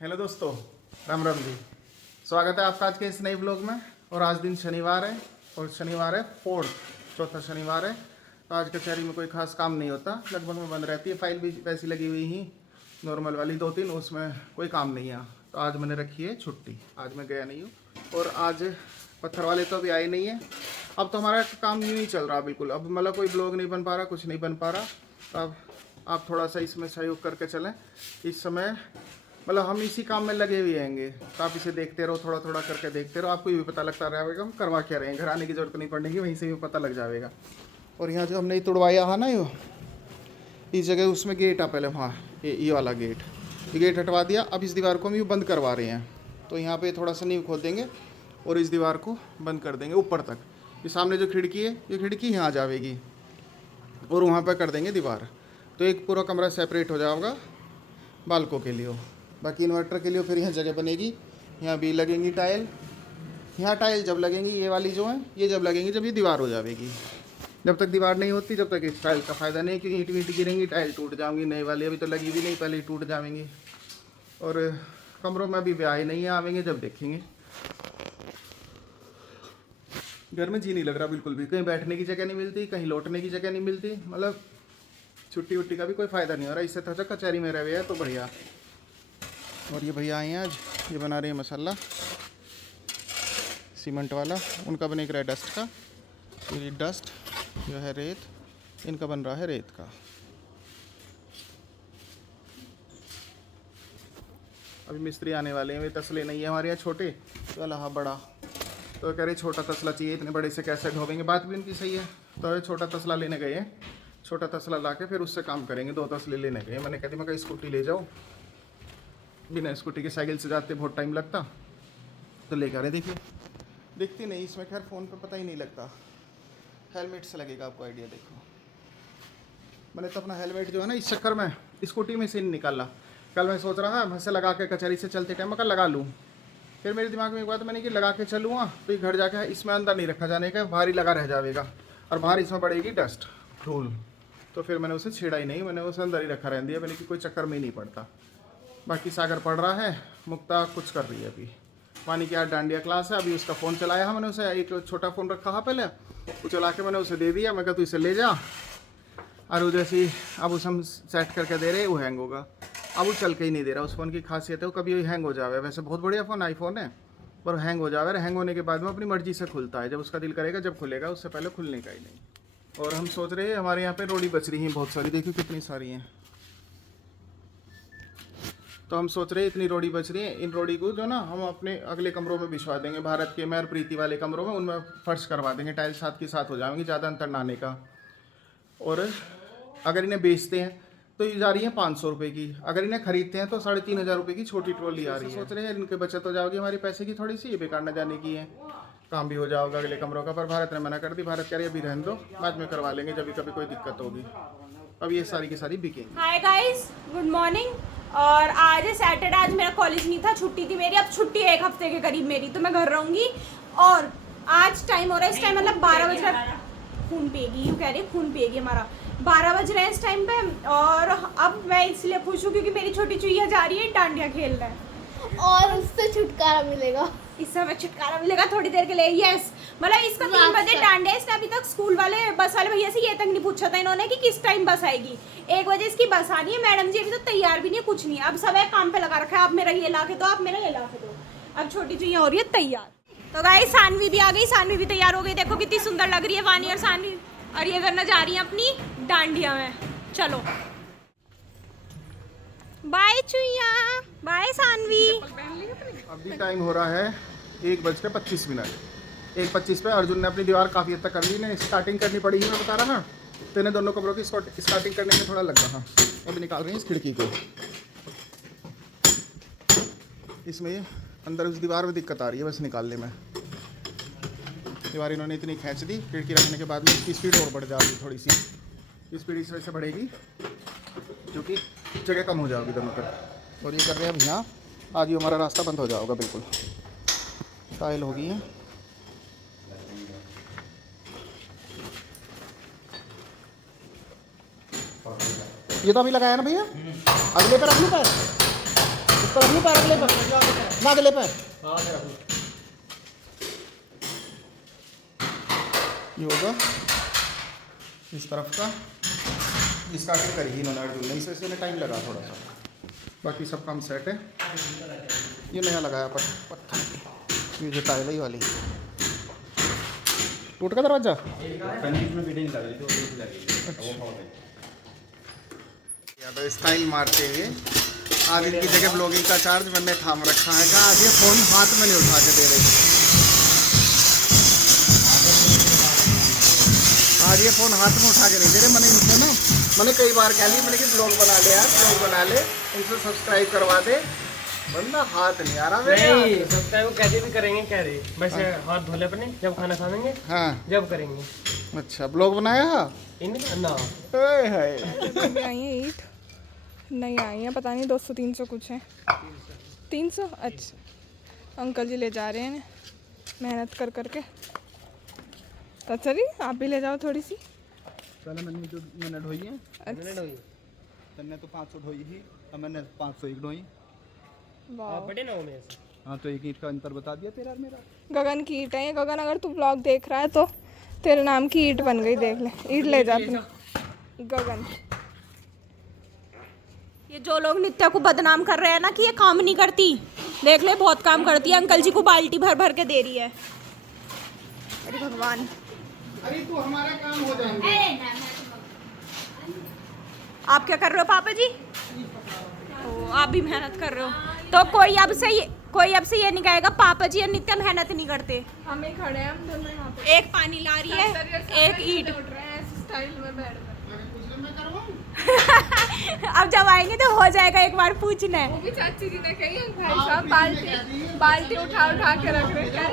Hello दोस्तों, राम राम जी। स्वागत है आपका आज के इस नए ब्लॉग में। और आज दिन शनिवार है और शनिवार है चौथा शनिवार है। तो आज कचहरी में कोई खास काम नहीं होता, लगभग में बंद रहती है। फाइल भी वैसी लगी हुई ही नॉर्मल वाली 2-3, उसमें कोई काम नहीं है। तो आज मैंने रखी है छुट्टी, आज मैं गया नहीं हूँ। और आज पत्थर वाले तो अभी आए नहीं है। अब तो हमारा काम यूँ ही चल रहा बिल्कुल। अब मतलब कोई ब्लॉग नहीं बन पा रहा, कुछ नहीं बन पा रहा। तो अब आप थोड़ा सा इसमें सहयोग करके चलें। इस समय मतलब हम इसी काम में लगे हुए रहेंगे, तो आप इसे देखते रहो, थोड़ा थोड़ा करके देखते रहो। आपको ये भी पता लगता रहेगा हम करवा क्या रहे हैं। घर आने की जरूरत नहीं पड़ेगी, वहीं से भी पता लग जाएगा। और यहाँ जो हमने तुड़वाया है ना, यो इस जगह उसमें गेट है पहले, वहाँ ये वाला गेट, ये गेट हटवा दिया। अब इस दीवार को हम ये बंद करवा रहे हैं। तो यहाँ पे थोड़ा सा नींव खोद देंगे और इस दीवार को बंद कर देंगे ऊपर तक। ये सामने जो खिड़की है, ये खिड़की यहाँ जाएगी और वहाँ पर कर देंगे दीवार। तो एक पूरा कमरा सेपरेट हो जाएगा बालकों के लिए। बाकी इन्वर्टर के लिए फिर यहाँ जगह बनेगी, यहाँ भी लगेंगी टाइल। यहाँ टाइल जब लगेंगी, ये वाली जो है ये जब लगेंगी जब ये दीवार हो जाएगी। जब तक दीवार नहीं होती जब तक इस टाइल का फ़ायदा नहीं, क्योंकि ईंट वींट गिरेंगी, टाइल टूट जाएंगी। नई वाली अभी तो लगी भी नहीं, पहले ही टूट जाएंगी। और कमरों में अभी ब्याह नहीं है, आवेंगे जब देखेंगे। घर में जी नहीं लग रहा बिल्कुल भी, कहीं बैठने की जगह नहीं मिलती, कहीं लौटने की जगह नहीं मिलती। मतलब छुट्टी वुट्टी का भी कोई फ़ायदा नहीं हो रहा। इससे तो कचहरी में रहे तो बढ़िया। और ये भैया आए हैं आज, ये बना रहे हैं मसाला सीमेंट वाला। उनका बनेगा रहा है डस्ट का, ये डस्ट जो है रेत, इनका बन रहा है रेत का। अभी मिस्त्री आने वाले हैं। वे तसले नहीं है हमारे यहाँ छोटे, तो अल्लाह बड़ा। तो कह रहे छोटा तसला चाहिए, इतने बड़े से कैसे ढोवेंगे। बात भी उनकी सही है। तो ये छोटा तसला लेने गए हैं, छोटा तसला ला के फिर उससे काम करेंगे। 2 तसले लेने गए। मैंने कहती मैं कहीं स्कूटी ले जाऊँ, बिना स्कूटी के साइकिल से जाते बहुत टाइम लगता, तो लेकर आए। देखिए दिखती नहीं इसमें, खैर फ़ोन पे पता ही नहीं लगता। हेलमेट से लगेगा आपको आइडिया। देखो मैंने तो अपना हेलमेट जो है ना इस चक्कर में स्कूटी में से नहीं निकाला। कल मैं सोच रहा था से लगा के कचहरी से चलते टाइम मैं कल लगा लूँ। फिर मेरे दिमाग में एक बात मैंने कि लगा के चलूँगा तो ये घर जाके इसमें अंदर नहीं रखा जाने का, बाहर ही लगा रह जाएगा और बाहर इसमें पड़ेगी डस्ट धूल। तो फिर मैंने उसे छेड़ा ही नहीं, मैंने उसे अंदर ही रखा रहने दिया। मैंने कि कोई चक्कर में ही नहीं पड़ता। बाकी सागर पढ़ रहा है, मुक्ता कुछ कर रही है। अभी पानी की आज डांडिया क्लास है। अभी उसका फ़ोन चलाया है मैंने उसे, एक छोटा फ़ोन रखा है पहले, वो चला के मैंने उसे दे दिया। मैं कहा तू इसे ले जा। और वो जैसी अब उसे हम सेट करके दे रहे, वो हैंग होगा। अब वो चल के ही नहीं दे रहा। उस फ़ोन की खासियत है वो कभी हैंग हो जावे। वैसे बहुत बढ़िया फ़ोन आईफोन है, पर हैंग हो जावे। हैंग होने के बाद में अपनी मर्ज़ी से खुलता है, जब उसका दिल करेगा जब खुलेगा, उससे पहले खुलने का ही नहीं। और हम सोच रहे हैं, हमारे यहाँ पर रोड़ी बच रही हैं बहुत सारी, देखिए कितनी सारी हैं। तो हम सोच रहे हैं इतनी रोड़ी बच रही है, इन रोड़ी को जो ना हम अपने अगले कमरों में बिछवा देंगे। भारत के मैं और प्रीति वाले कमरों में, उनमें फर्श करवा देंगे। टाइल साथ के साथ हो जाएंगी, ज़्यादा अंतर ना आने का। और अगर इन्हें बेचते हैं तो ये जा रही है 500 रुपये की। अगर इन्हें खरीदते हैं तो 3500 रुपये की छोटी ट्रॉली आ रही है। सोच रहे हैं इनके बचत हो जाएगी हमारी पैसे की थोड़ी सी, ये बेकार न जाने की है, काम भी हो जाएगा अगले कमरों का। पर भारत ने मना कर दी। भारत कह रही अभी रहने दो, बाद में करवा लेंगे जब कभी कोई दिक्कत होगी। अब ये सारी की सारी बिकेंगी। Hi guys, good morning. और आज है सैटरडे, आज मेरा कॉलेज नहीं था, छुट्टी थी मेरी। अब छुट्टी है 1 हफ्ते के करीब मेरी, तो मैं घर रहूंगी। और आज टाइम हो रहा है, इस टाइम मतलब 12 बज रहा है। खून पिएगी, यूँ कह रही है खून पिएगी हमारा। 12 बज रहे हैं इस टाइम पे। और अब मैं इसलिए खुश हूँ क्योंकि मेरी छोटी चुईया जा रही है डांडिया खेलने, और उससे छुटकारा मिलेगा। इस समय छुटकारा मिलेगा थोड़ी देर के लिए। यस, मतलब इसका 3 बजे डांडिया। इसने अभी तक स्कूल वाले बस वाले भैया से ये तक नहीं पूछा था इन्होंने कि किस टाइम बस आएगी। 1 बजे इसकी बस आनी है। मैडम जी अभी तो तैयार भी नहीं है, कुछ नहीं। अब सब एक काम पे लगा रखा है, आप मेरा ये ला के दो, आप मेरा ये ला के दो। अब छोटी चुईया हो रही है तैयार। तो गाइस सानवी भी आ गई, सानवी भी तैयार हो गई। देखो कितनी सुंदर लग रही है वानी और सानवी। और ये करना जा रही है अपनी डांडिया में। चलो बाय चुईया, बाय सानवी। अभी टाइम हो रहा है 1:25। 1:25 पे अर्जुन ने अपनी दीवार काफ़ी हद तक कर ली। ने स्टार्टिंग करनी पड़ी ही, मैं बता रहा ना। तो इन्हें दोनों कमरों की स्टार्टिंग करने में थोड़ा लग रहा। अभी निकाल रहे हैं इस खिड़की को। इसमें अंदर उस दीवार में दिक्कत आ रही है बस निकालने में। दीवार इन्होंने इतनी खींच दी, खिड़की रखने के बाद में इसकी स्पीड और बढ़ जाएगी। थोड़ी सी स्पीड इस वजह से बढ़ेगी क्योंकि जगह कम हो जाएगी दोनों पर। और ये कर रहे हैं अब यहाँ, आज ये हमारा रास्ता बंद हो जाएगा बिल्कुल। टाइल हो गई है। ये तो अभी लगाया ना भैया, अगले पे रख लूँ पैर। पर अपनी पैर अगले पर ना अगले पर ये होगा इस तरफ का स्टार्टिंग करी ही इन्होंने अर्जुन ने, इसमें टाइम लगा थोड़ा सा, बाकी सब काम सेट है। ये नया लगाया पत्थर, ये जो टाइल है ये वाली टूट का दरवाजा। या तो स्टाइल मारते हुए आज इनकी जगह ब्लॉगिंग का चार्ज मैंने थाम रखा है, कहा आज ये फ़ोन हाथ में नहीं उठा के दे रहे, आज ये फ़ोन हाथ में उठा के नहीं दे रहे। मैंने इनसे ना मैंने कई बार कह ली मैंने कि ब्लॉग बना ले यार, ब्लॉग बना ले, इनसे सब्सक्राइब करवा दे, बंदा हाथ नहीं आ रहा मेरे। नहीं सब्सक्राइब कैसे भी करेंगे, कह रहे बस हाथ धोले अपने जब खाना खाएंगे, हाँ जब करेंगे। अच्छा ब्लॉग बनाया इन्हें ना अभी आई है ईट नहीं आई है, पता नहीं 200-300 कुछ है, 300। अच्छा अंकल जी ले जा रहे हैं मेहनत कर करके, तो चलिए आप भी ले जाओ थोड़ी सी। पहले मैंने जो मैंने ढोई है, अच्छा मैंने तो 500 ढोई थी, अब मैंने 501 ढोई। वाह, बड़े ना हो मेरे से। हाँ तो एक ईंट का अंतर बता दिया तेरा और मेरा। गगन की ईट है ये। गगन अगर तू ब्लॉग देख रहा है तो तेरे नाम की ईट बन गई, देख ले, ईट ले जा अपनी गगन। ये जो लोग नित्या को बदनाम कर रहे हैं ना कि ये काम नहीं करती, देख ले बहुत काम करती है, अंकल जी को बाल्टी भर भर के दे रही है। अरे भगवान, अरे तू हमारा काम हो जाएंगे। आप क्या कर रहे हो पापा जी? ओ, आप भी मेहनत कर रहे हो, तो कोई अब से ये नहीं कहेगा पापा जी और नित्या मेहनत नहीं करते। हम ही खड़े हैं, हम दोनों यहाँ पे एक पानी ला रही है, एक ईंट। उठ रहे हैं ऐसे स्टाइल में बैठ कर। अब जब आएंगे तो हो जाएगा, एक बार पूछना है। वो भी चाची जी ने कही है, भाई साहब बाल्टी उठा उठा के रख रहे हैं।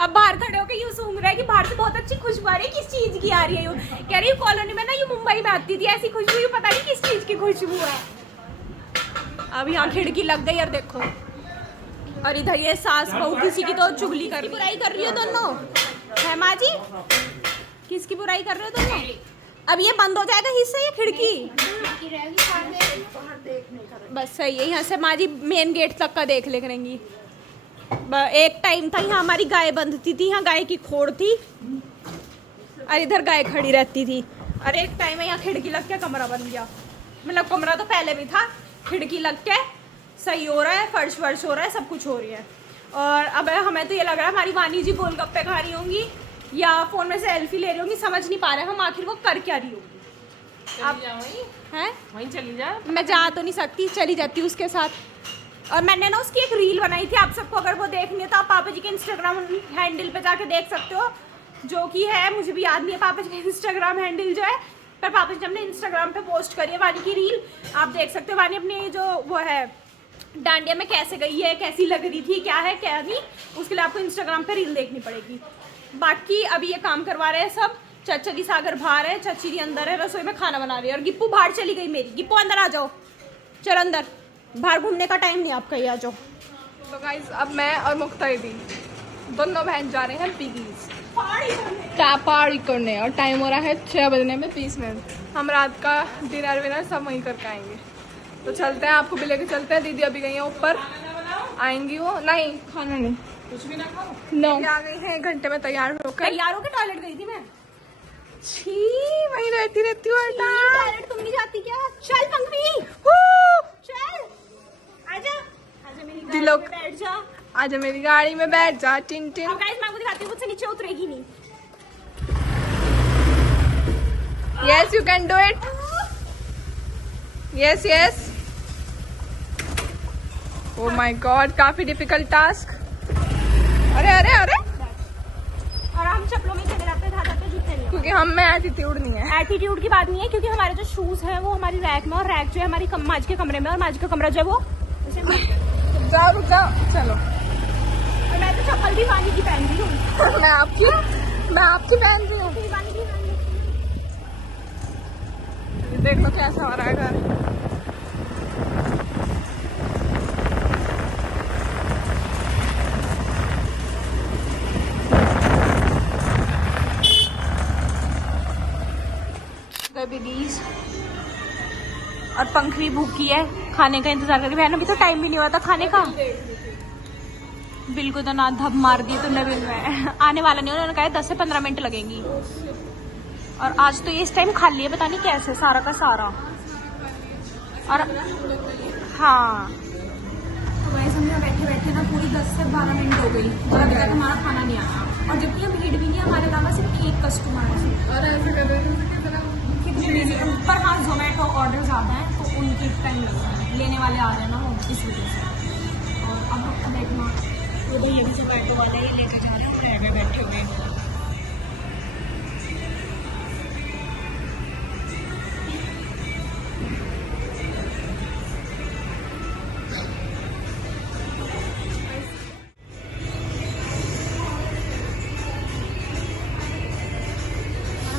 अब बाहर खड़े होकर यूं सूंघ रहा है कि बाहर से बहुत अच्छी खुशबू आ रही है, किस चीज की आ रही है यूं? कह रही है कॉलोनी में ना यूं मुंबई में आती थी ऐसी खुशबू, यूं पता नहीं किस चीज की खुशबू है। अब यहाँ खिड़की लग गई और देखो, और इधर ये सास बहू किसी की तो चुगली कर रही, बुराई कर रही हो दोनों, है माँ जी? किसकी बुराई कर रहे हो दोनों? अब ये बंद हो जाएगा हिस्सा, ये खिड़की बस सही है, यहाँ से माँ जी मेन गेट तक का देख ले करेंगी। एक टाइम था यहाँ हमारी गाय बंधती थी, यहाँ गाय की खोड़ थी और इधर गाय खड़ी रहती थी, और एक टाइम है यहाँ खिड़की लग के कमरा बन गया। मतलब कमरा तो पहले भी था, खिड़की लग के सही हो रहा है, फर्श वर्श हो रहा है, सब कुछ हो रही है। और अब हमें तो ये लग रहा है हमारी वानी जी गोलगप्पे खा रही होंगी या फ़ोन में सेल्फी ले रही होंगी, समझ नहीं पा रहे हम आखिर वो कर क्या रही होंगी। आप हैं वहीं चली जा। मैं जा तो नहीं सकती, चली जाती हूँ उसके साथ। और मैंने ना उसकी एक रील बनाई थी, आप सबको अगर वो देखनी है तो आप पापा जी के इंस्टाग्राम हैंडल पे जाके देख सकते हो, जो कि है मुझे भी याद नहीं है पापा जी का इंस्टाग्राम हैंडल जो है, पर पापा जी हमने इंस्टाग्राम पे पोस्ट करी है वानी की रील, आप देख सकते हो। वानी अपनी जो वो है डांडिया में कैसे गई है, कैसी लग रही थी, क्या है क्या नहीं, उसके लिए आपको इंस्टाग्राम पे रील देखनी पड़ेगी। बाकी अभी ये काम करवा रहे हैं सब, चाचा जी सागर बाहर है, चाची जी अंदर है रसोई में खाना बना रही है, और गिप्पू बाहर चली गई मेरी। गिप्पू अंदर आ जाओ, चल अंदर, बाहर घूमने का टाइम नहीं आपका, ही आ जाओ। तो गाइस अब मैं और मुख्तारी दोनों बहन जा रहे हैं पीगीज पार्टी करने, और टाइम हो रहा है 6 बजने में 30 मिनट। हम रात का डिनर विनर सब वहीं करके आएंगे, तो चलते हैं, आपको भी लेके चलते हैं। दीदी अभी गई है ऊपर, आएंगी वो, नहीं खाना नहीं, कुछ भी ना खाओ, नो आ गई है 1 घंटे में तैयार होकर। तैयार होकर टॉयलेट गई थी मैं। छी वहीं रहती हूँ टॉयलेट तुम नहीं जाती क्या? चल पंखी, चल आजा, आजा मेरी गाड़ी दिलों- में बैठ जा। आज मेरी गाड़ी में बैठ जा, टिन टिन। अब गाइस मैं आपको दिखाती हूँ, मुझसे नीचे उतरेगी नहीं। Yes you can do it, yes yes. Oh my God, काफी डिफिकल्ट टास्क। अरे अरे अरे, और हम चप्पलों में चले जाते हैं, जूते नहीं। क्योंकि हम में एटीट्यूड नहीं है। एटीट्यूड की बात नहीं है, क्योंकि हमारे जो शूज हैं वो हमारी रैक में, और रैक जो है हमारी माज के कमरे में, और माज का कमरा जो है वो रुक जाओ चलो। और मैं तो चप्पल भी वानी की पहन रही हूँ। मैं आपकी पहन रही हूँ। वानी की पहन रही हूँ। देख लो कैसा हो रहा है घर। और पंख भी भूखी है, खाने का इंतजार कर रही है। अभी तो टाइम भी नहीं हुआ था खाने का। बिल को तो ना धब मार दी तुमने बिल में। आने वाला नहीं, उन्होंने कहा 10 से 15 मिनट लगेंगी। और आज तो ये इस टाइम खाली है, पता नहीं कैसे सारा का सारा। और हाँ तो वैसे हम यहाँ बैठे बैठे ना पूरी 10 से 12 मिनट हो गई और अभी तक हमारा खाना नहीं आया। और जबकि हम भीड़ भी नहीं, हमारे अलावा सिर्फ एक कस्टमर है। और ऐसे कर रहे हैं पर हाँ जोमेटो ऑर्डर ज़्यादा है तो उनकी टाइम लगता है, लेने वाले आ रहे हैं ना वो, इस वजह से। और अब देखना उधर ये भी जोमेटो वाला ये लेके जा रहे हैं, बैठे हुए हैं।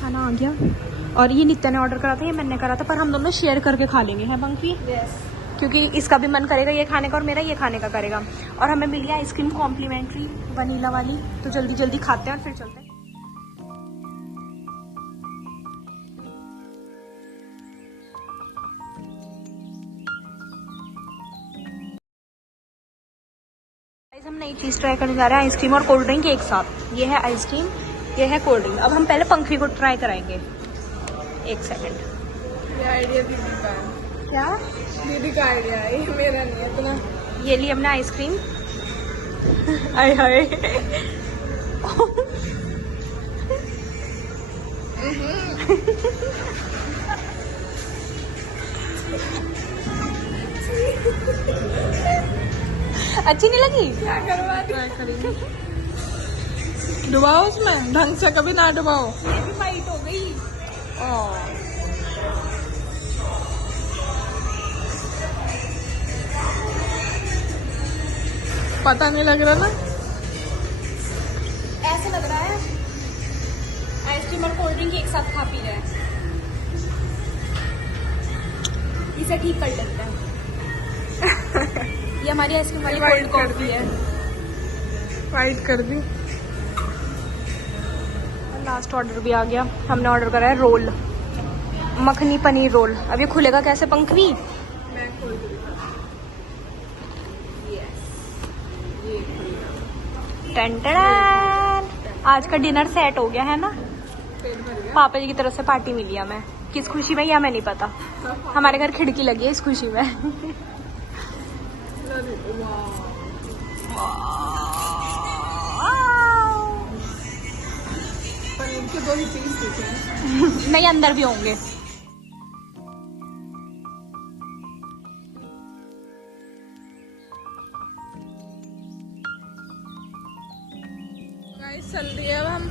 खाना आ गया और ये नित्या ने ऑर्डर करा था, ये मैंने करा था, पर हम दोनों शेयर करके खा लेंगे, है पंखी? क्योंकि इसका भी मन करेगा ये खाने का और मेरा ये खाने का करेगा। और हमें मिली आइसक्रीम कॉम्प्लीमेंट्री वनीला वाली, तो जल्दी जल्दी खाते हैं और फिर चलते हैं। हम नई चीज ट्राई करने जा रहे हैं, आइसक्रीम और कोल्ड ड्रिंक एक साथ। ये है आइसक्रीम, ये है कोल्ड ड्रिंक। अब हम पहले पंखी को ट्राई कराएंगे। एक सेकंड। ये आइडिया दीदी का है। क्या? दीदी का आइडिया है, ये मेरा नहीं है इतना। ये ली हमने आइसक्रीम। आय हाय। अच्छी नहीं लगी? क्या करवा करेंगे? डुबाओ उसमें, ढंग से कभी ना डुबाओ। ये भी फाइट हो गई। पता नहीं लग रहा ना, ऐसे लग रहा है आइसक्रीम और कोल्ड ड्रिंक एक साथ खा पी रहे हैं। इसे ठीक कर लेते हैं। ये हमारी आइसक्रीम वाली कोल्ड कॉफी है। फाइट कर दी। लास्ट ऑर्डर भी आ गया। हमने ऑर्डर करा है रोल, मखनी पनीर रोल। अब ये खुलेगा कैसे पंखवी? टन-टन-टन। आज का डिनर सेट हो गया है ना। पापा जी की तरफ से पार्टी मिली है हमें। किस खुशी में, यह हमें नहीं पता। हमारे घर खिड़की लगी है इस खुशी में। पनीर के 2 ही पीस दिखे हैं। नहीं, अंदर भी होंगे। गाइस चल रही है अब हम।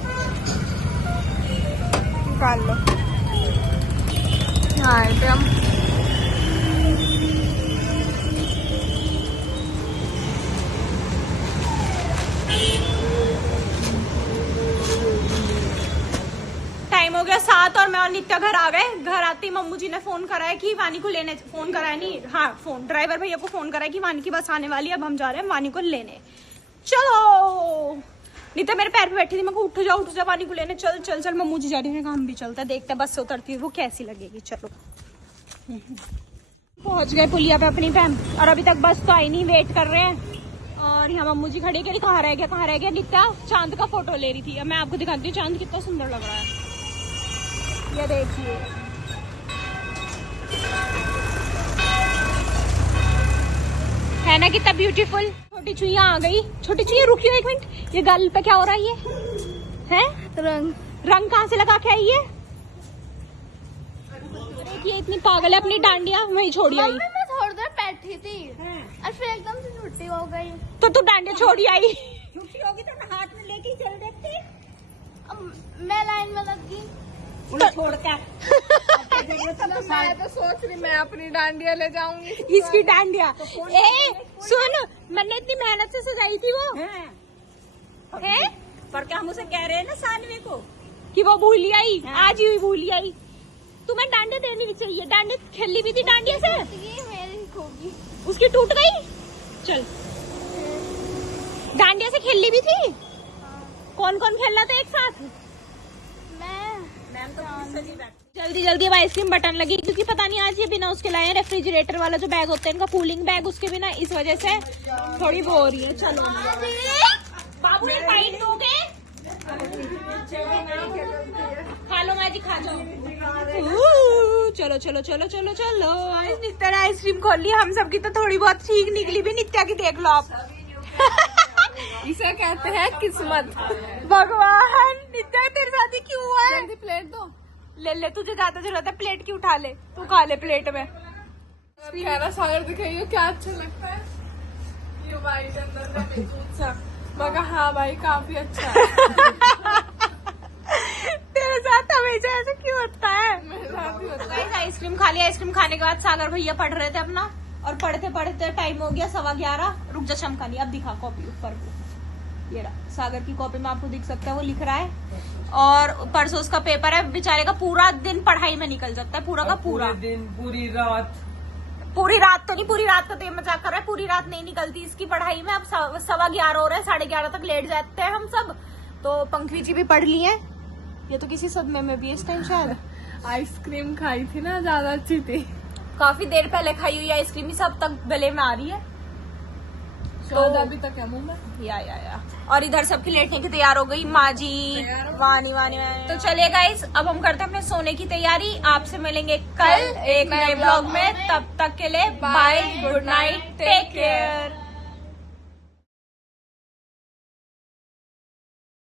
निकाल लो। यहाँ आए थे हम। टाइम हो गया 7 और मैं और नित्या घर आ गए। घर आते ही मम्मू जी ने फोन करा है कि वानी को लेने, फोन करा है नहीं, हाँ फोन ड्राइवर भैया को फोन करा है कि वानी की बस आने वाली है, अब हम जा रहे हैं वानी को लेने। चलो। नित्या मेरे पैर पे बैठी थी, मैं को उठ जा वानी को लेने। चल चल चल, मम्मू जी जा रही है, हम भी चलते हैं, देखते हैं बस से उतरती है वो कैसी लगेगी। चलो। पहुंच गए पुलिया पे अपनी पैम, और अभी तक बस तो आई नहीं, वेट कर रहे हैं। और यहाँ मम्मू जी खड़े, कह कहाँ रह गया नित्या? चांद का फोटो ले रही थी। अब मैं आपको दिखाती हूँ चांद कितना सुंदर लग रहा है। ये देखिए, है ना कितना ब्यूटीफुल। छोटी चुईया आ गई। छोटी चुईया रुकियो 1 मिनट, ये गाल पे क्या हो रहा है? ये है रंग कहाँ से लगा के आई है? देखिए इतनी पागल है, अपनी डांडिया वहीं छोड़ी आई। मैं थोड़ी देर बैठी थी और फिर एकदम से छुट्टी हो गई। तो तू डांडिया छोड़ी आई? छुट्टी होगी तो हाथ में लेके चल देती। अब मैं लाइन में लग गई। छोड़ कर। मैं तो सोच रही मैं अपनी डांडिया ले जाऊंगी। इसकी डांडिया। सुन, मैंने इतनी मेहनत से सजाई थी वो है, पर क्या हम उसे कह रहे हैं ना सानवी को कि वो भूली आई, आज ही भूली आई। तुम्हें डांडिया देनी भी चाहिए। डांडिया खेली भी थी डांडिया से, ये मेरी होगी। उसकी टूट गई। चल, डांडिया से खेली भी थी। कौन कौन खेल रहा था एक साथ? मैं मैम तो जल्दी जल्दी अब आइसक्रीम बटन लगी क्योंकि पता नहीं आज ये बिना उसके लाए हैं, रेफ्रिजरेटर वाला जो बैग होता है इनका कूलिंग बैग, उसके बिना इस वजह से थोड़ी वो हो रही है। चलो बाबू एक बाइट दोगे? खा लो माँ जी, खा जाओ। चलो चलो चलो चलो चलो। नित्या ने आइसक्रीम खोल ली, हम सबकी तो थोड़ी बहुत ठीक निकली भी, नित्या की देख लो आप। इसे कहते हैं किस्मत। भगवान नित्या तेरे साथ ही क्यों हुआ है? जल्दी प्लेट दो। ले ले, तुझे ज्यादा जरूरत है, प्लेट की उठा ले, तू खा ले प्लेट में। कहना सागर दिखाइए क्या अच्छा लगता है ये वाइट अंदर का दूध सा। मैं कहा हाँ भाई काफी अच्छा है। तेरे साथ हमेशा ऐसे क्यों होता है? मेरे साथ भी होता है। गाइस आइसक्रीम खा लिया। आइसक्रीम खाने के बाद सागर भैया पढ़ रहे थे अपना, और पढ़ते पढ़ते टाइम हो गया 11:15। रुक जा चमकानी, अब दिखा कॉपी ऊपर को। ये रहा सागर की कॉपी में, आपको दिख सकता है वो लिख रहा है। और परसों उसका पेपर है, बेचारे का पूरा दिन पढ़ाई में निकल जाता है, पूरा का पूरा दिन पूरी रात। पूरी रात तो नहीं, पूरी रात का तो ये मजाक कर रहा है, पूरी रात नहीं निकलती इसकी पढ़ाई में। अब 11:15 हो रहा है, 11:30 तक लेट जाते हैं हम सब। तो पंखवी जी भी पढ़ ली है, ये तो किसी सदमे में भी है इस टाइम शायद। आइसक्रीम खाई थी ना, ज्यादा अच्छी थी। काफी देर पहले खाई हुई आइसक्रीम ही सब तक गले में आ रही है। स्वाद अभी तक है मुंह में। या और इधर सबकी लेटने की तैयार हो गई माँ जी। वानी वानी वानी। तो चलिए गाइस, अब हम करते हैं अपने सोने की तैयारी। आपसे मिलेंगे कल एक नए ब्लॉग में, तब तक के लिए bye, good night, take care.